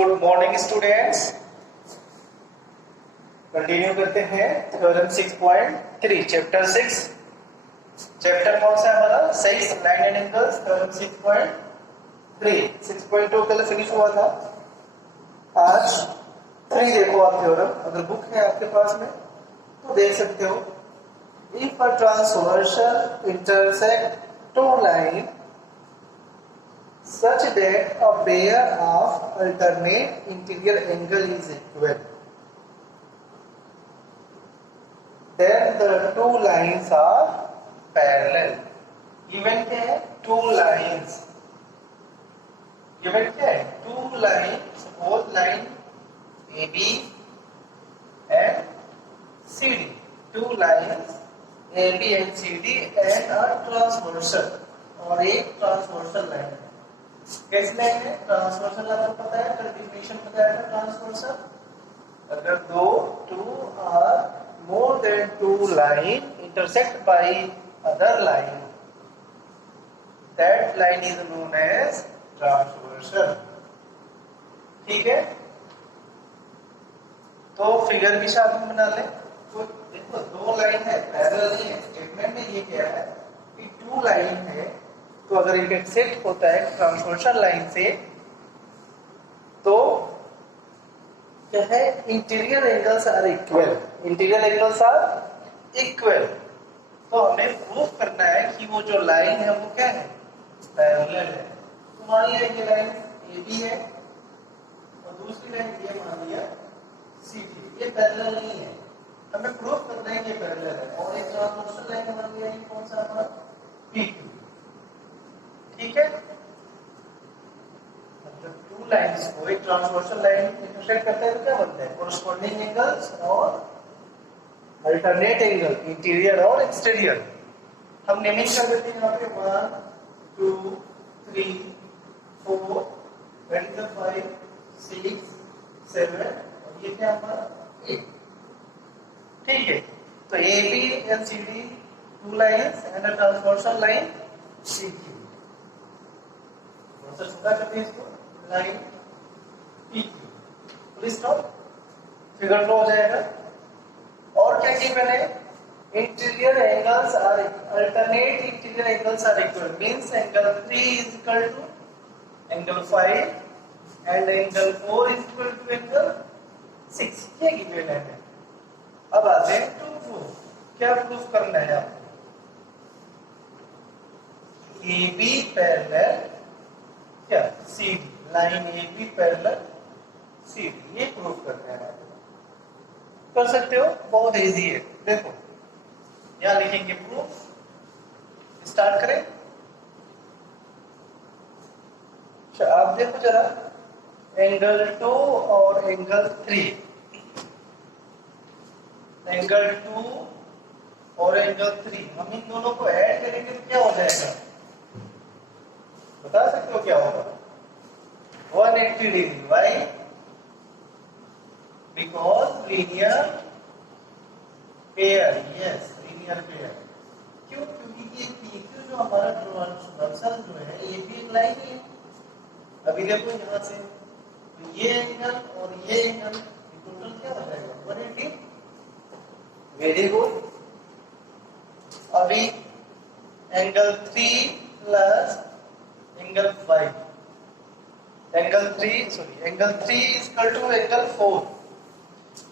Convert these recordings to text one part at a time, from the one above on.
Good morning students. Continue करते हैं theorem 6.3 chapter 6। Chapter कौन सा है हमारा? Sex line and angles. Theorem 6.3 6.2 कल फिनिश हुआ था। आज 3 देखो आप थ्योरम, अगर बुक है आपके पास में तो देख सकते हो। If a transversal intersect two line such that a pair of alternate interior angle is equal, then the two lines are parallel. Given क्या है? Two lines. Given क्या है? Two lines, both line AB and CD. Two lines AB and CD and a transversal, और एक transversal line है। कैसी line है? Transversal आपको पता है, कल डेफिनेशन बताया था ट्रांसवर्सल। अगर दो two or more than two line intersect by other line, that line is known as transversal. ठीक है, तो फिगर भी साथ में बना ले। तो देखो दो लाइन है, पैरेलल नहीं है। स्टेटमेंट में ये कह रहा है कि टू लाइन है, तो अगर इंटरसेक्ट होता है ट्रांसवर्सल लाइन से तो क्या है? Interior angles are equal. Interior angles are equal. तो हमें प्रूफ करना है कि वो जो लाइन है वो क्या है? पैरेलल है। तो मान लिया ये लाइन AB है और दूसरी लाइन ये मान लिया CD। ये पैरेलल नहीं है, हमें प्रूफ करना है कि ये पैरेलल है। और एक ट्रांसवर्सल लाइन मान लिया, ये कौन सा हमारा? PQ। ठीक है, मतलब टू लाइंस को एक ट्रांसवर्सल लाइन इंटरसेक्ट करते हैं तो क्या बनता है? कोरस्पॉन्डिंग एंगल्स और अल्टरनेट एंगल, इंटीरियर और एक्सटीरियर। हम नेमिंग कर देते हैं यहाँ पे 1 2 3 4 5 6 7 और ये क्या हमारा 8। ठीक है, तो AB and CD two lines and a transversal line CQ। छोटा करते हैं इसको, line PQ। Full stop, figure draw हो जाएगा। और क्या गिवन है? Interior angles are alternate interior angles are equal, means angle 3 is equal to angle 5 and angle 4 is equal to angle 6। ये गिवन है। अब आते हैं टू प्रूफ। क्या प्रूफ करना है आपको? AB पैरेलल क्या? CD, line AB parallel CD, ये प्रूफ करना है। कर सकते हो, बहुत इजी है। देखो यहां लिखेंगे प्रूफ, स्टार्ट करें। आप देखो जरा, एंगल 2 और एंगल 3, एंगल 2 और एंगल 3, हम इन दोनों को ऐड करेंगे तो क्या हो जाएगा? बता सकते हो क्या होगा? 180 degree. Why? Because linear pair. Yes, linear pair. क्यों? क्योंकि ये PQ जो हमारा ट्रांसवर्सल जो है ये भी एक लाइन है। अभी देखो यहाँ से ये एंगल और ये एंगल टोटल क्या हो जाएगा? 180। Very good. अभी angle 3 plus angle 5, angle 3 is equal to angle 4।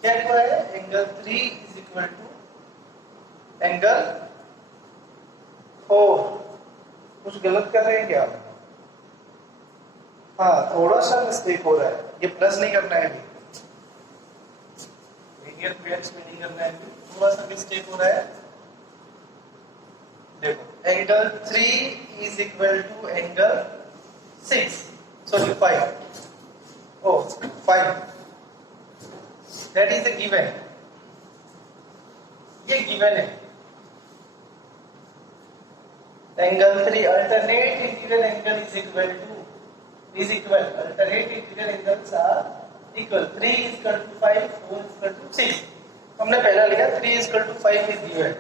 क्या लिखा है? Angle 3 is equal to angle 4। कुछ गलत कर रहे हैं क्या? हाँ, थोड़ा सा मिस्टेक हो रहा है। ये प्लस नहीं करना है, लीनियर पेयर्स में नहीं करना है, थोड़ा सा मिस्टेक हो रहा है। देखो angle 3 is equal to angle 6, sorry 5। Oh 5, that is a given. ये गिवन है। Angle 3 alternate interior angle is equal alternate interior angles are equal. 3 is equal to 5, 4 is equal to 6। हमने पहला लिखा 3 is equal to 5 is given.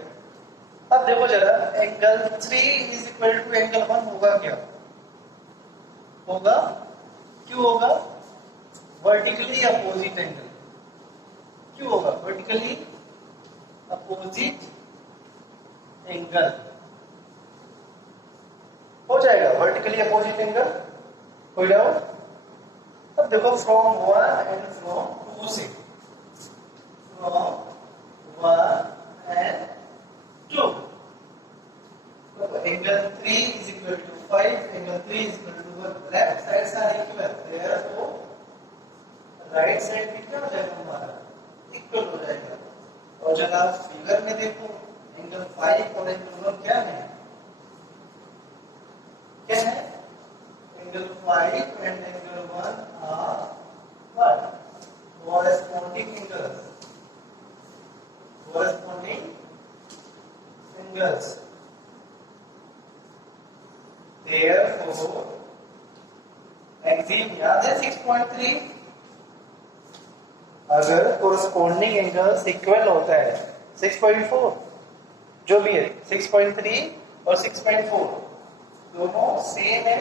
अब देखो जरा, angle 3 is equal to angle 1 होगा क्या? होगा। क्यों होगा? Vertically opposite angle. क्यों होगा वर्टिकली अपोजिट एंगल? हो जाएगा वर्टिकली अपोजिट एंगल, कोई डाउट? अब देखो फ्रॉम 1 एंड फ्रॉम 2 से, from 1 and 2, angle 3 is equal to 5, angle 3 is equal to 1, left side से इक्वल, देयरफॉर राइट साइड भी क्या हो जाएगा हमारा इक्वल हो जाएगा। और जब आप फिगर में देखो एंगल 5 और एंगल 1 क्या है, क्या है? Angle 5 and angle 1 are what? corresponding angles, corresponding angles, therefore axiom याद है 6.3, अगर कोरस्पॉन्डिंग एंगल्स इक्वल होता है 6.4 जो भी है 6.3 और 6.4 दोनों सेम है,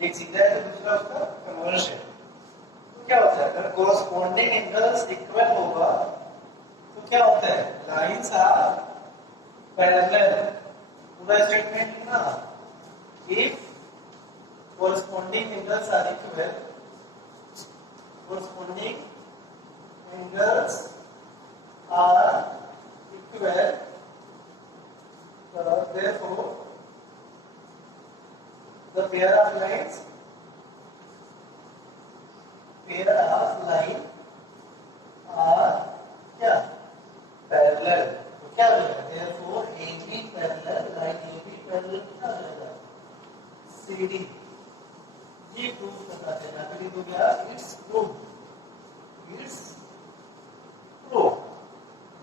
एक सीधा है तो दूसरा उसका कन्वर्स है, तो क्या होता है अगर कोरस्पॉन्डिंग एंगल्स इक्वल होगा तो क्या होता है लाइंस आर पैरेलल। पूरा स्टेटमेंट लिखना, if corresponding angles are equal, corresponding angles are equal, therefore the pair of lines are क्या parallel, तो क्या हो जाएगा therefore AB parallel, line AB parallel क्या हो जाएगा CD। ये प्रूव करना चाहिए, अगर ये हो गया इट्स प्रूव, इट्स प्रूव।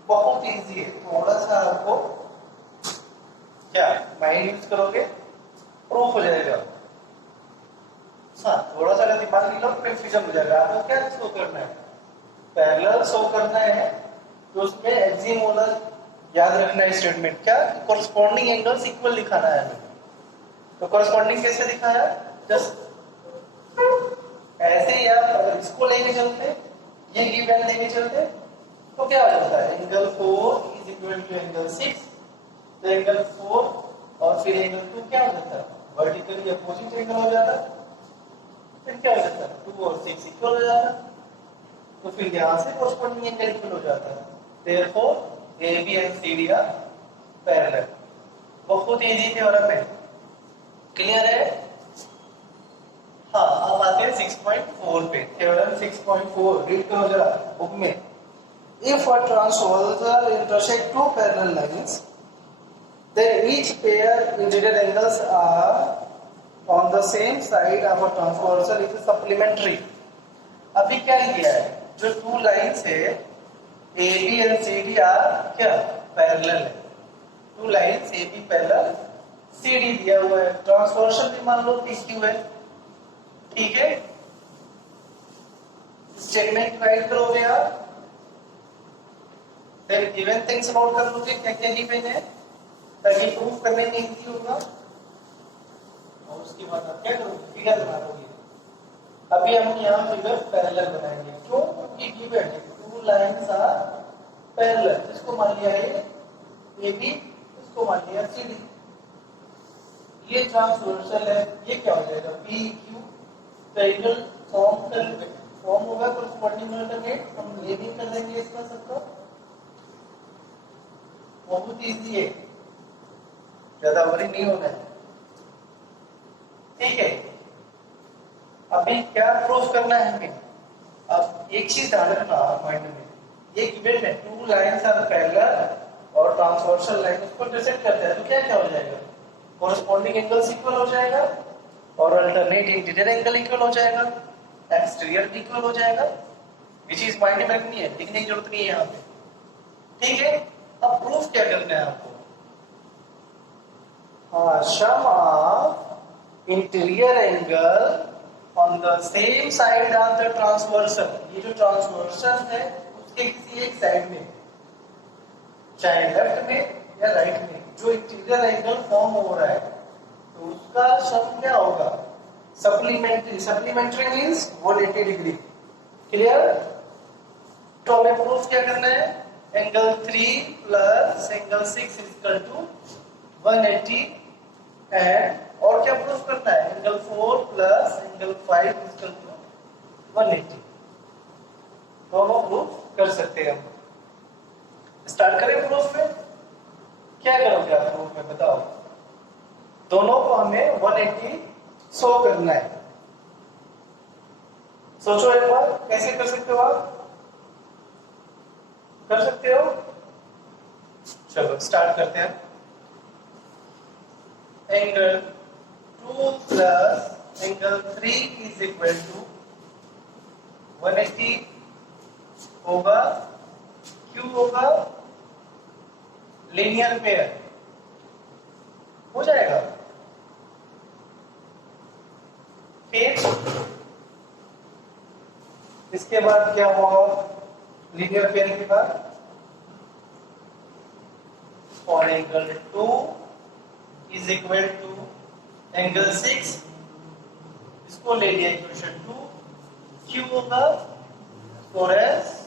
बहुत इजी है, थोड़ा सा आपको क्या माइंड यूज करोगे प्रूफ हो जाएगा। थोड़ा सा दिमाग नहीं लो कंफ्यूजन हो जाएगा। आपको क्या शो करना है, पैरेलल शो करना है, तो उसमें एक्सिम होना याद रखना है स्टेटमेंट, क्या कोरस्पॉन्डिंग एंगल्स इक्वल दिखाना है हमें। तो कोरस्पॉन्डिंग कैसे दिखाया, जस्ट ऐसे ही आप अगर इसको लेके चलते, ये गिवन लेके चलते तो क्या हो जाता है angle 4 is equal to angle 6, तो एंगल 4 और फिर एंगल 2 क्या हो जाता है वर्टिकली अपोजिट एंगल हो जाता है, फिर क्या हो जाता है 2 और 6 इक्वल हो जाता है, तो फिर यहां से कोरस्पॉन्डिंग एंगल इक्वल हो जाता है, therefore AB and CD are parallel. बहुत इजी थ्योरम है, क्लियर है? हाँ अब आते हैं 6.4 पे, थ्योरम 6.4 रीड करो जरा बुक में। If a transversal intersect two parallel lines, then each pair interior angles are on the same side of a transversal is supplementary। अभी क्या लिया है, जो टू लाइन्स है AB and CD आर क्या पैरेलल है, two lines AB parallel CD दिया हुआ है, ट्रांसवर्सल भी मान लो PQ है, ठीक है? स्टेटमेंट राइट करोगे आप, फिर गिवन थिंग्स नोट कर लोगे क्या क्या गिवन है ताकि प्रूफ करने में इजी होगा, और उसके बाद आप क्या करोगे फिगर बना लोगे। अभी हम यहाँ फिगर पैरेलल बनाएंगे, क्यों? क्योंकि गिवन है टू लाइंस आर पैरेलल, जिसको मान लिया है AB, इसको मान लिया CD, ये ट्रांसवर्सल है, ये क्या हो जाएगा PQ, ट्रायंगल फॉर्म होगा कोरस्पॉन्डिंग अल्टरनेट, हम लेबलिंग कर देंगे इसका सबका, बहुत इजी है, ज्यादा वरी नहीं होना है, ठीक है? अभी क्या प्रूफ करना है हमें, अब एक चीज ध्यान रखना माइंड में, ये गिवन है टू लाइंस आर पैरेलल और ट्रांसवर्सल लाइन को इंटरसेक्ट करते हैं, तो क्या क्या हो जाएगा कोरस्पॉन्डिंग एंगल्स इक्वल हो जाएगा और अल्टरनेट इंटीरियर एंगल इक्वल हो जाएगा, एक्सटीरियर इक्वल हो जाएगा। ये चीज माइंड में रखनी है, लिखने की जरूरत नहीं है यहाँ पे, ठीक है? अब प्रूफ क्या करना है आपको, sum of interior angle on the same side of the transversal, ये जो ट्रांसवर्सल है उसके किसी एक साइड में, चाहे लेफ्ट में या राइट में, जो इंटीरियर एंगल फॉर्म हो रहा है तो उसका सम क्या होगा supplementary. Supplementary means 180 degree, clear? तो हमें प्रूफ क्या करना है? Angle 3 plus angle 6 equal to 180 and और क्या प्रूफ करना है? Angle 4 plus angle 5 equal to 180। दोनों प्रूफ कर सकते हैं हम। स्टार्ट करें प्रूफ में? क्या करोगे आप प्रूफ में बताओ? दोनों को हमें 180 शो करना है। सोचो एक बार, कैसे कर सकते हो आप? कर सकते हो? चलो स्टार्ट करते हैं। Angle 2 plus angle 3 is equal to 180 होगा। क्यों होगा? लीनियर पेयर हो जाएगा। फिर इसके बाद क्या होगा? लीनियर पेयर के बाद और angle 2 is equal to angle 6, इसको ले लिया इक्वेशन 2। क्यों होगा? For S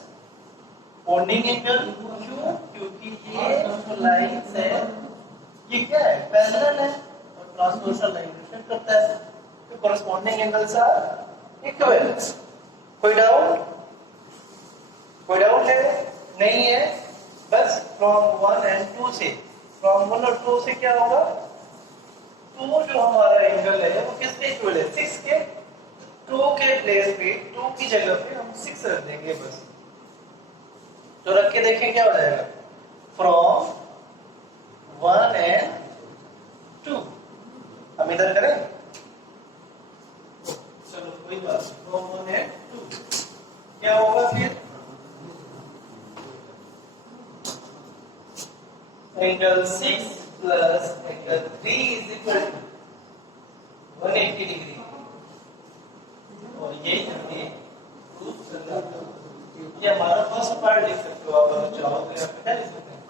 coordinate angle. क्यों? क्योंकि ये जो लाइन है ये क्या है? पैरेलल है और ट्रांसवर्सल लाइन रिफ्लेक्ट करता है, तो कॉरेस्पॉन्डिंग एंगल्स आर इक्विवेलेंट। कोई डाउट? कोई डाउट है? नहीं है? बस फ्रॉम 1 एंड 2 से, फ्रॉम 1 और 2 से क्या होगा? 2 जो हमारा एंगल है वो किसके इक्वल है? 6 के। 2 के प्लेस पे, 2 की जगह पे हम 6 रख देंगे बस। तो रख के देखें क्या हो जाएगा? From 1 and 2। हम इधर करें? चलो कोई बात नहीं। फ्रॉम 1 एंड 2 क्या होगा फिर? Angle 6 plus angle 3 is equal to 180 degree. और ये हमने प्रूफ करना था। ये हमारा फर्स्ट पार्ट लिख सकते हो आप, अगर चाहोगे आप क्या लिख सकते हैं?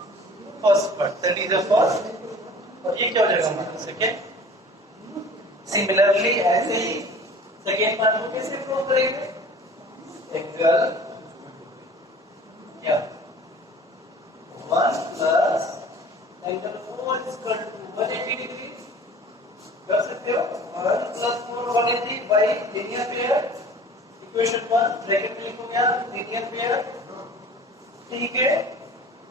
First part, that is the first. और ये क्या हो जाएगा हमारा सेकंड। सिमिलरली ऐसे ही सेकंड पार्ट को कैसे प्रूव करेंगे? एंगल क्या 1 plus angle 4 is equal to 180 degree. कर सकते हो? 1 प्लस 4 180 by linear pair. Equation 1 bracket में लिखोगे आप लीनियर पेयर, ठीक है।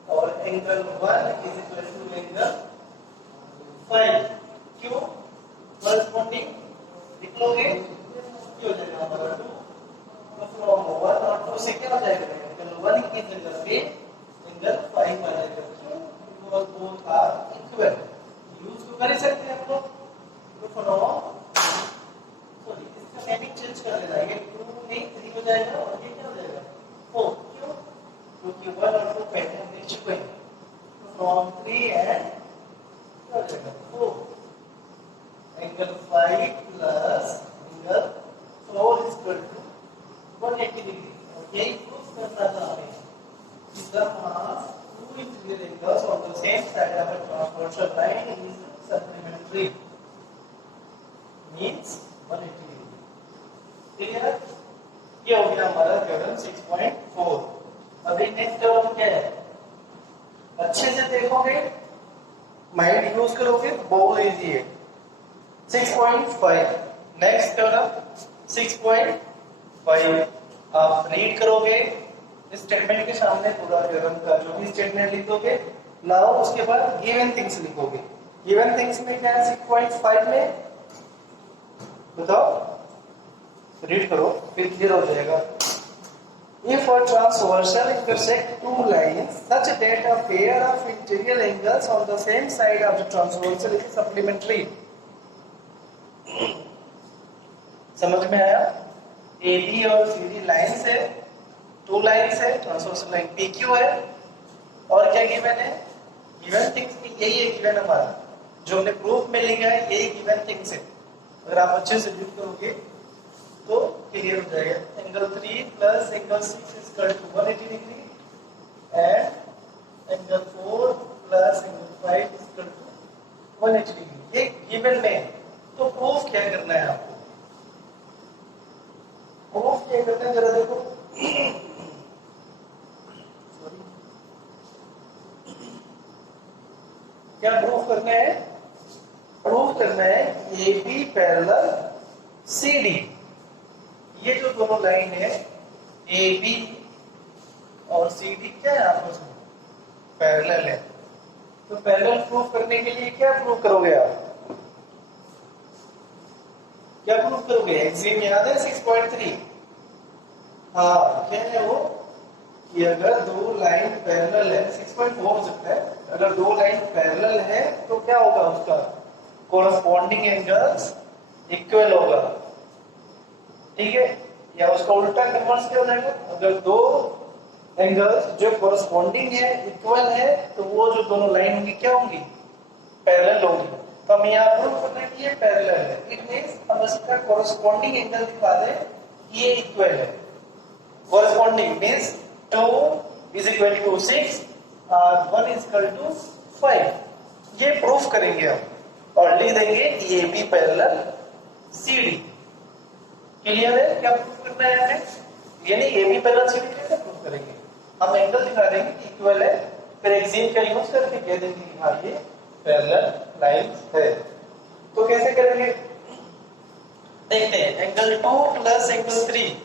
और angle 1 is equal to angle 5। क्यों? कॉरेस्पॉन्डिंग लिख लोगे, क्या हो जाएगा हमारा 2। तो फ्रॉम 1 और 2 से क्या हो जाएगा? एंगल 1 की जगह पे एंगल 5 आ जाएगा। क्यों? Because both are equal. Use तो कर ही सकते हैं हम लोग। तो फ्रॉम सॉरी इसका हेडिंग चेंज कर लेना। ये 2 नहीं 3 हो जाएगा और ये क्या हो जाएगा? 4। क्यों? क्योंकि 1 और 2 पहले हम लिख चुके हैं। फ्रॉम 3 एंड क्या हो जाएगा? 4। Angle 5 plus angle 4 is equal to 180 degree. और यही प्रूफ करना था हमें। Somehow, two interior angles on the same side of a transversal line is supplementary. Means 180 degree. Clear? ये हो गया हमारा थ्योरम 6.4। अभी नेक्स्ट थ्योरम क्या है? अच्छे से देखोगे, माइंड यूज करोगे, बहुत इजी है। 6.5 नेक्स्ट थ्योरम 6.5 आप रीड करोगे स्टेटमेंट के सामने पूरा थ्योरम का जो भी स्टेटमेंट लिख दोगे। नाउ उसके बाद गिवन थिंग्स लिखोगे। गिवन थिंग्स में क्या है? 6.5 में बताओ, रीड करो फिर क्लियर हो जाएगा। If a transversal intersect two lines such that a pair of interior angles on the same side of the transversal is supplementary. समझ में आया? AB और CD लाइंस है, 2 लाइंस है, ट्रांसवर्सल लाइन PQ है। और क्या गिवन है? गिवन थिंग्स में यही है गिवन हमारा जो हमने प्रूफ में लिखा है, यही गिवन थिंग्स है। अगर आप अच्छे से रीड करोगे तो क्लियर हो जाएगा। Angle 3 plus angle 6 is equal to 180 degree and angle 4 plus angle 5 is equal to 180 degree. ये गिवन में है। तो प्रूफ क्या करना है आपको? प्रूफ क्या करना है जरा देखो। क्या प्रूफ करना है? प्रूफ करना है A B parallel C D. ये जो दोनों लाइन है ए बी और सी डी क्या है आपस में? पैरेलल है। तो पैरेलल प्रूफ करने के लिए क्या प्रूफ करोगे आप? क्या प्रूफ करोगे? एक्सियम याद है 6.3? हाँ, क्या है वो कि अगर दो लाइन पैरेलल है, 6.4 हो सकता है, अगर दो लाइन पैरेलल है तो क्या होगा? उसका कोरस्पॉन्डिंग एंगल्स इक्वल होगा, ठीक है? या उसका उल्टा कन्वर्स क्या हो जाएगा? अगर दो एंगल्स जो कोरस्पॉन्डिंग है, इक्वल है, तो वो जो दोनों लाइन होंगी क्या होंगी? पैरेलल होंगी। तो हम यहाँ प्रूव करना है कि ये पैरेलल है। इट मींस हम इसका कोरस्पॉन्डिंग एंगल दिखा दें कि ये इक्वल है। Corresponding means 2 is equal to 6 और 1 is equal to 5। ये प्रूफ करेंगे हम और लिख देंगे A B parallel C D. Clear है? क्या प्रूफ करना है हमें? यानी A B parallel C D कैसे प्रूफ करेंगे? हम एंगल दिखा देंगे कि इक्वल है, फिर एक्सियम का यूज करके कह देंगे कि हाँ ये पैरेलल लाइन है। तो कैसे करेंगे देखते हैं। एंगल 2 प्लस एंगल 3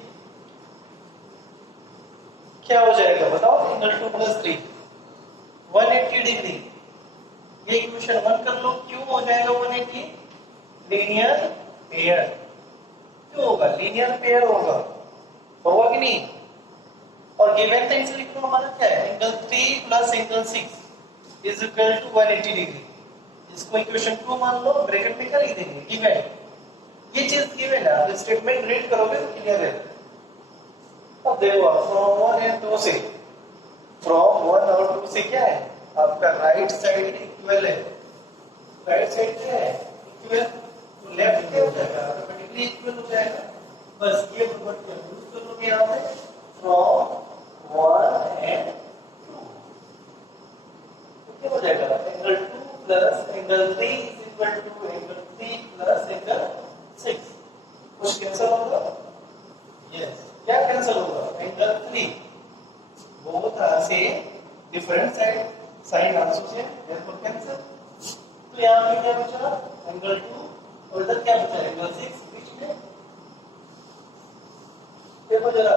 क्या हो जाएगा बताओ? Angle 2 plus 3 180 degree. ये इक्वेशन 1 कर लो। क्यों हो जाएगा 180? Linear pair. क्यों होगा? लीनियर पेयर होगा कि नहीं? और गिवन थिंग्स लिख लो। हमारा क्या है? Angle 3 plus angle 6 is equal to 180 degree. इसको इक्वेशन 2 मान लो, ब्रैकेट में क्या लिख देंगे? गिवन। ये चीज गिवन है, आप स्टेटमेंट रीड करोगे तो क्लियर है। अब देखो फ्रॉम 1 एंड 2 से, फ्रॉम 1 और 2 से क्या है? आपका राइट साइड इक्वल है। राइट साइड क्या है? इक्वल। तो लेफ्ट क्या हो जाएगा? ऑटोमेटिकली इक्वल हो जाएगा। बस ये प्रॉपर्टी यूज करोगे यहाँ पे फ्रॉम 1 एंड 2। तो क्या हो जाएगा? Angle 2 plus angle 3 is equal to angle 3 plus angle 6। कुछ कैंसिल होगा? यस। क्या कैंसिल होगा? Angle 3 both are same, different side, sign also same, therefore cancel. तो यहां पे क्या बचा? एंगल 2 और इधर क्या बचा? एंगल 6 बीच में। देखो जरा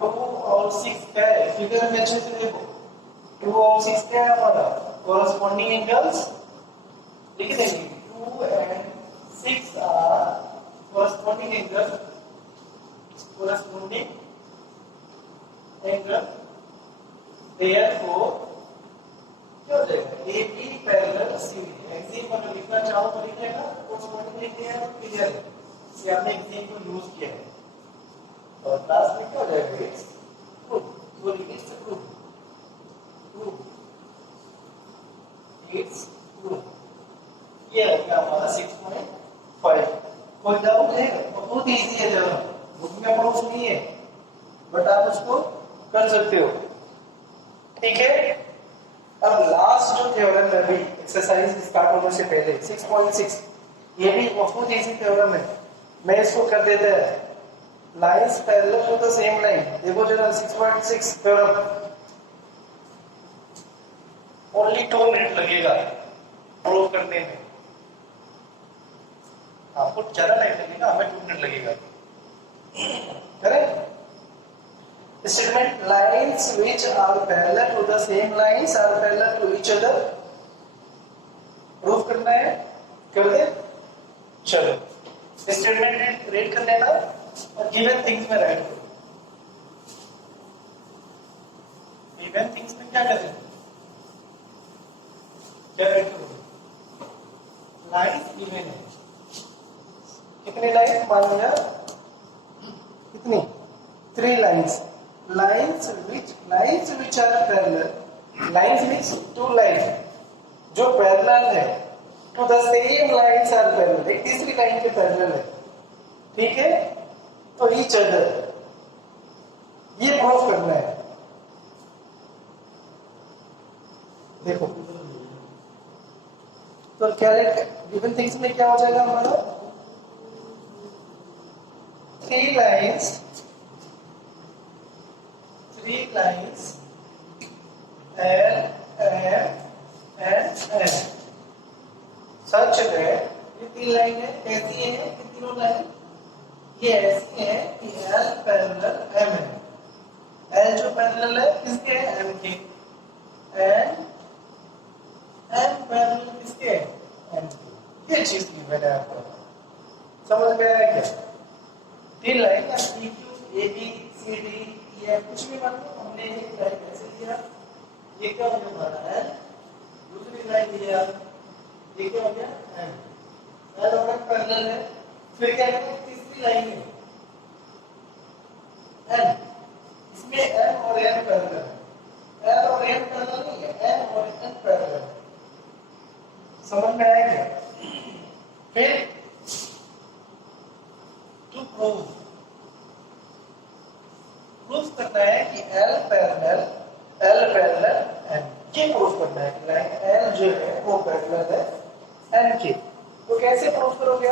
2 और 6 क्या है? फिगर में अच्छे से देखो। 2 और 6 क्या है हमारा? कोरस्पॉन्डिंग एंगल्स लिख देंगे। 2 and 6 are corresponding angle. corresponding angle, therefore क्या हो जाएगा? AB parallel CD। एक्सियम अगर लिखना चाहो तो लिख लेना, corresponding लिखते हैं तो क्लियर है कि आपने एक्सियम को यूज किया है। और लास्ट में क्या हो जाएगा? It's proof. Sorry, it's proof. It's proof. ये है क्या हमारा 6.5। कोई डाउट है? बहुत इजी है जरा, बुक में प्रूफ नहीं है, बट आप उसको कर सकते हो, ठीक है? अब लास्ट जो थ्योरम है अभी एक्सरसाइज स्टार्ट होने से पहले 6.6, ये भी बहुत इजी थ्योरम है। मैं इसको कर देता है lines parallel to the same line. देखो जरा 6.6 थ्योरम, ओनली 2 मिनट लगेगा प्रूव करने में। आपको ज्यादा टाइम लगेगा, हमें 2 मिनट लगेगा। Correct? Statement lines which are parallel to the same lines are parallel to each other। Proof करना है, कर दे? चलो स्टेटमेंट रीड कर लेना और गिवन थिंग्स में राइट करो। गिवन थिंग्स में क्या करें? क्या राइट करो? लाइन्स गिवन है। कितने लाइन मान लिया? कितनी? 3 lines. Lines which are parallel, lines means 2 lines जो parallel है, to the same lines are parallel, एक तीसरी लाइन के parallel है, ठीक है? तो each other, ये प्रूफ करना है। देखो तो क्या गिवन थिंग्स में क्या हो जाएगा हमारा? 3 lines L, M and N सच है। ये तीन लाइन है, कैसी है ये तीनों लाइन? ये ऐसी है कि L पैरेलल M है। L जो पैरेलल है किसके? M के। एंड M पैरेलल किसके? M के। ये चीज की मैंने आपको समझ में आया क्या? तीन लाइन या PQ AB CD EF कुछ भी मान लो, हमने एक लाइन ऐसे लिया, ये क्या हो गया हमारा L, दूसरी लाइन लिया, ये क्या हो गया M। L और M पैरेलल है, फिर क्या है तीसरी लाइन है N, इसमें M और N पैरेलल है। L और M पैरेलल नहीं है, M और N पैरेलल है। समझ में आया क्या? फिर टू प्रूव करना है कि L पैरेलल M, ये प्रूव करना है कि लाइन L जो है वो पैरेलल है N के। तो कैसे प्रूव करोगे?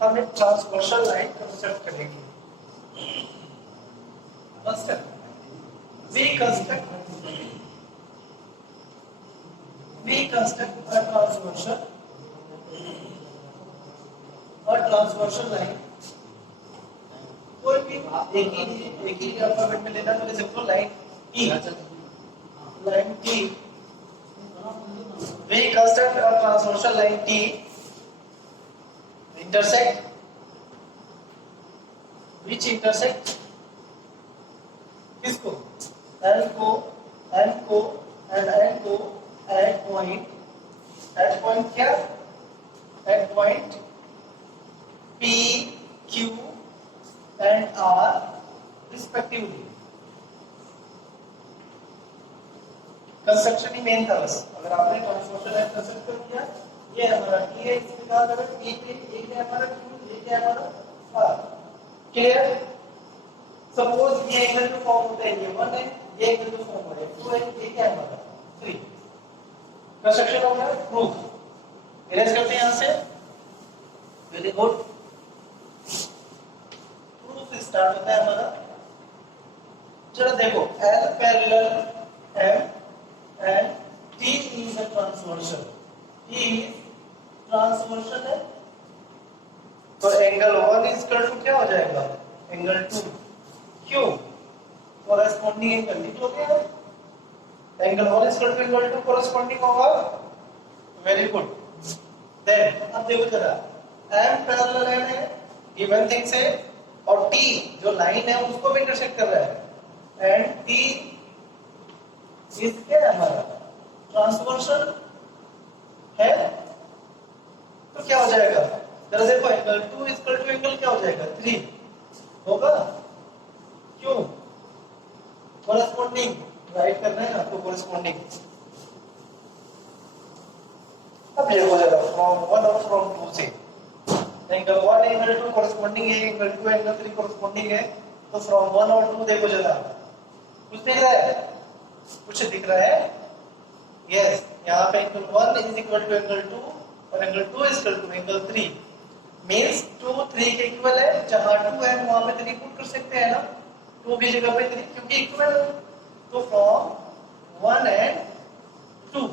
हम एक ट्रांसवर्सल लाइन कंस्ट्रक्ट करेंगे। We construct a transversal line। कोई भी एक ही अल्फाबेट में लेना, तो लिख लो line T। We construct a transversal line T intersect which intersect किसको? L को, M को and N को at point क्या? At point P, Q and R respectively। Construction he main था बस। अगर आपने ट्रांसवर्सल लाइन कंस्ट्रक्ट कर दिया, ये हमारा T है, इसके बाद अगर P पे एक है हमारा Q, एक है हमारा R। क्लियर? सपोज ये एंगल जो फॉर्म होता है ये 1 है, ये एंगल जो फॉर्म होता है 2 है, ये क्या है हमारा 3। कंस्ट्रक्शन हो गया प्रूफ। इरेज करते हैं यहां से। Very good. प्रूफ स्टार्ट होता है हमारा। चलो देखो, L parallel M and T is a transversal। T is transversal है, तो एंगल 1 is equal to क्या हो जाएगा? एंगल 2। क्यों? कॉरेस्पॉन्डिंग एंगल लिख लो क्या? Angle 1 is equal to angle 2 corresponding होगा। Very good. देन अब देखो जरा, M पैरेलल M है, गिवन थिंग्स है, और T जो लाइन है उसको भी इंटरसेक्ट कर रहा है, एंड T इज क्या है हमारा? ट्रांसवर्सल है। तो क्या हो जाएगा? जरा देखो, angle 2 is equal to angle क्या हो जाएगा? 3 होगा। क्यों? कॉरेस्पॉन्डिंग राइट करना है आपको, कॉरेस्पॉन्डिंग। अब ये हो जाएगा फ्रॉम 1 और फ्रॉम 2 से। एंगल 1 एंगल 2 कॉरेस्पॉन्डिंग है, एंगल 2 एंगल 3 कॉरेस्पॉन्डिंग है, तो फ्रॉम 1 और 2 देखो जरा, कुछ दिख रहा है? कुछ दिख रहा है? यस, यहाँ पे angle 1 is equal to angle 2 और angle 2 is equal to angle 3। Means 2 3 के इक्वल है। जहां 2 है वहां पे 3 पुट कर सकते हैं ना, 2 की जगह पे 3 क्योंकि इक्वल है। तो फ्रॉम 1 एंड 2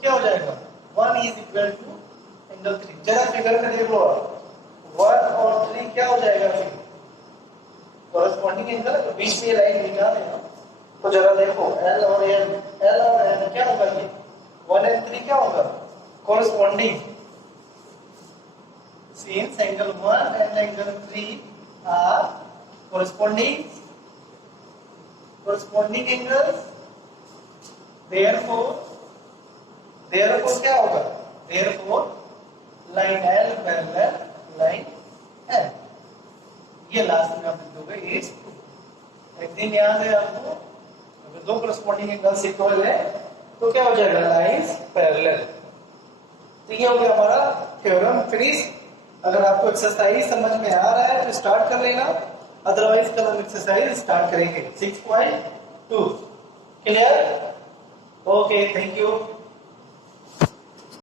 क्या हो जाएगा? 1 इज इक्वल टू एंगल 3। जरा फिगर में देख लो, 1 और 3 क्या हो जाएगा? फिर कॉरेस्पॉन्डिंग एंगल, तो बीच में ये लाइन निकाल देना। तो जरा देखो, L और M क्या होगा? ये 1 एंड 3 क्या होगा? Corresponding. Since angle 1 and angle 3 are corresponding angles, therefore क्या होगा? Therefore line L parallel line M। ये लास्ट में आप लिख दोगे इज ट्रू। एक दिन याद है आपको, अगर दो corresponding angles इक्वल है तो क्या हो जाएगा? Lines parallel. तो ये हो गया हमारा थ्योरम फिनिश। अगर आपको एक्सरसाइज समझ में आ रहा है तो स्टार्ट कर लेना, अदरवाइज कल हम एक्सरसाइज स्टार्ट करेंगे 6.2। क्लियर? Okay, thank you.